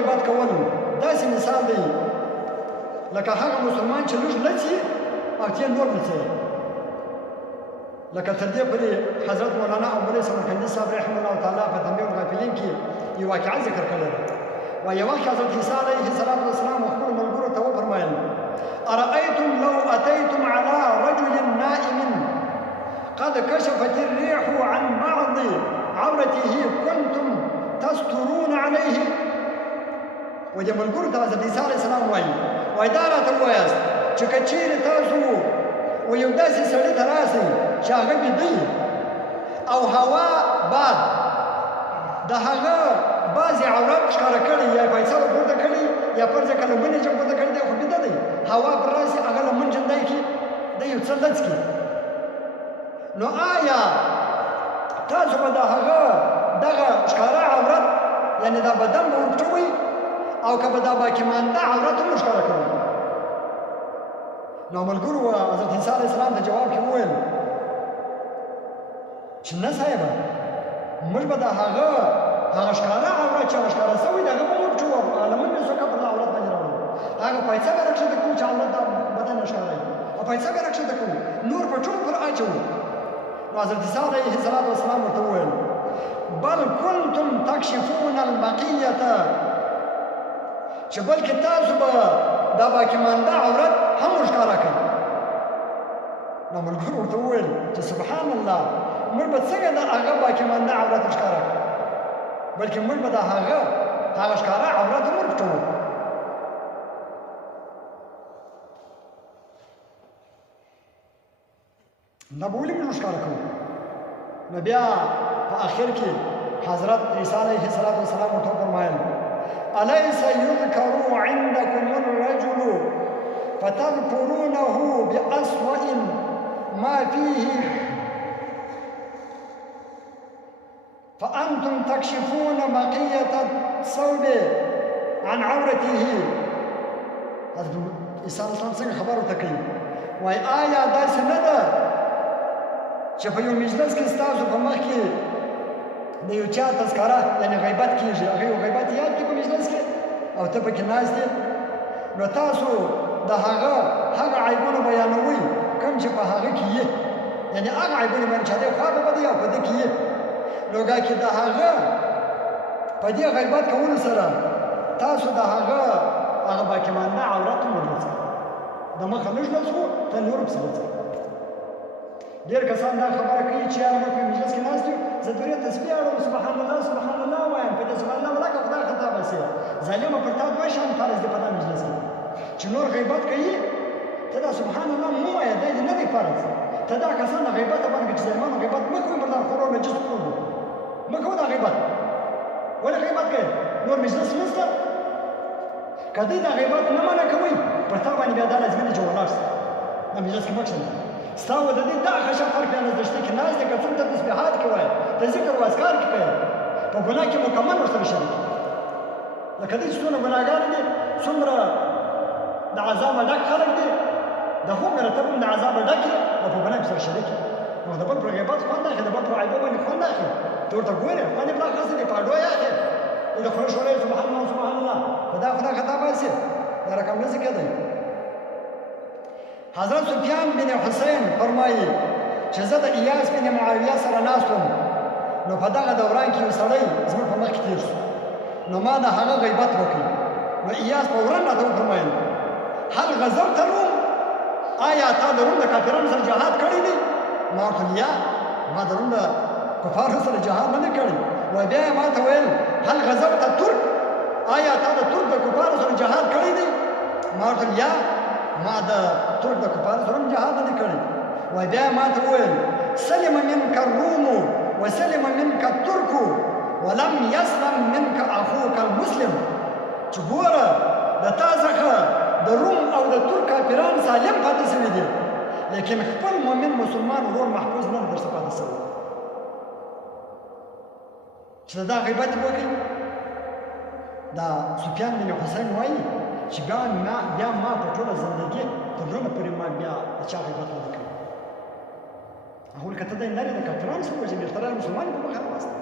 غیبت کول داسې مثال دی لکه هغه مسلمان چې لږ لڅي او ته نور لڅي. لکه تر دې پورې حضرت مولانا ابوالي سمرقندي صاحب رحمه الله تعالی په تنبیه الغافلین کې یو واقعه ذکر کړې ده. وایي وخت حضرت عیسی علیه السلام خپلو ملګرو ته وفرمایل أرأيتم لو أتيتم على رجل نائم قد كشفت الريح عن بعض عورته كنتم تسترون عليه. وجه ملګرو ته حضرت عیسی علیه السلام وایي دا راته ووایاست چې که چیرې تاسو و یو داسې سړي ته راسئ چې هغه بیده او هوا باد د هغه بعضې عورت ښکاره کړی یا پیسه به پورته کړي یا فرض کړه لمنې چې پورته کړي دی خو بیده دی هوا پر راسي هغه لمن جندی کړي دی یو څه لڅ کړي نو آیا تاسو به د هغه دغه ښکاره عورت یعنې دا بدن به ورپټوئ او که به دا باقي مانده عورت هم ښکاره کوئ؟ نو ملګرو حضرت عیسی علیه السلام ته جواب کې وویل چې نه صاحبه موږ به د هغه ښکاره عورت چې هغه ښکاره شوی د هغه به ورپټوو او لمن به څوک پر عورت باندې راوړو هغه پیسه به راکښته کوو چې عورت دا بدن ښکاره وي او پیسه به راکښته کوو نور په ټول پر اچوو. نو حضرت عیسی علیه السلام ورته وویل بل کنتم تکشفون البقیة چې بلکې تاسو به دا باقي مانده عورت هم ورښکاره کړئ. نو ملګرو ورته وویل چې سبحان الله موږ به څنګه د هغه باقي مانده عورت ورښکاره کړو بلکې موږ به د هغه ښکاره عورت هم ورپټوو. دا به ولې موږ ورښکاره کوو؟ نو بیا په آخر کې حضرت عیسی علیه السلام ورته وفرمایل أليس يذكر عندكم الرجل فتذكرونه بأسوأ ما فيه فأنتم تكشفون بقية الثوب عن عورته. حضرت عیسی علیه السلام څنګه خبر ورته کوي وایي آیا داسې نه ده چې په یو مجلس کې ستاسو په مخ کې د یو چا تذکره یعنې غیبت کېږي هغه یو غیبت یاد کړي په مجلس کې او ته پکې ناست یې نو تاسو د هغه عیبونه بیانوئ کوم چې په هغه کې یې یعنې هغه عیبونه باندې چې دی خوا به بدی او په دې کې یې نو ګاه کې د هغه په دې غیبت کولو سره تاسو د هغه باقي مانده عورت هم ورلڅئ د مخه لږ لڅو ته نور پسې لڅئ. ډېر کسان دا خبره کوي چې یاره موږ په مجلس کې ناست یو زه درې تسبیح اړم سبحان الله وایم په دې سبحان الله ولاکه خدای خطا بسې ظالمه پر تا دوه شیان فرض دي په دا مجلس کې چې نور غیبت کوي ته دا سبحان الله مه وایه دا دې نه دی فرض ته دا کسان د غیبته باندې چې ظالمانو غیبت مه کوئ پر دا خورو نجس خورو مه کوه دا غیبت ولې غیبت کوې نور مجلس نشته که دوی دا غیبت نه منع کوئ پر تا باندې بیا دا لازمي دی چې ولاړ سه دا مجلس کې مه کښېنه ستا و د دې دا خشن فرق بیا نزدشته کې ناست دی که څوک ته تسبیحات کې وایه ته ذکر و اذکار کې کوې په ګناه کې مکمل ورسره شریک لکه دوی چې څومره ګناهګار دي څومره د عذابه ډک خلک دي د هغوی نه ته هم د عذابه ډک یې او په ګناه کې سره شریک یې نو د بل پر غیبت خوند اخلي د بل پر عیبه باندې خوند اخلي ته ورته ګورې خوند یې بلا خاصه دی په اډو یې اخلي د خوله شولی سبحان الله په دا خدای خطا باسي دا رقم نه ځي کېدی. حضرت سفیان بن حسین فرمایي چې زه د ایاس بن معاویه سره ناست وم نو په دغه دوران کې یو سړی زموږ په مخ کې تېر شو نو ما د هغه غیبت وکړ نو ایاس فورا راته وفرمایل هل غزوت روم آیا تا د روم د کافرانو سره جهاد کړی دی؟ ما ورته ویل یا ما د روم د کفارو سره جهاد نه دی کړی. وایي بیا یې ما ته ویل هل غزوت ترک آیا تا د ترک د کفارو سره جهاد کړی دی؟ ما ورته ویل یا ما د ترک د کفارو سره هم جهاد نه دی کړی. وایي بیا یې ما ته وویل سلم منک الروم وسلم منک الترک ولم یسلم منک اخوک المسلم چې ګوره د تا څخه د روم او د ترک کافران سالم پاتې شوي دي لیکن خپل مؤمن مسلمان ورور محفوظ نه درڅه پاتې شوی چې دا غیبت وکړي. دا سفیان بن حسین وایي چې بیا ما په ټوله زندګي تر ننه پورې ما بیا د چا غیبت نه دی کړی. هغه ویل که ته دی نرې د کافرانو سره وژنې ته مسلمان په مخه راوسته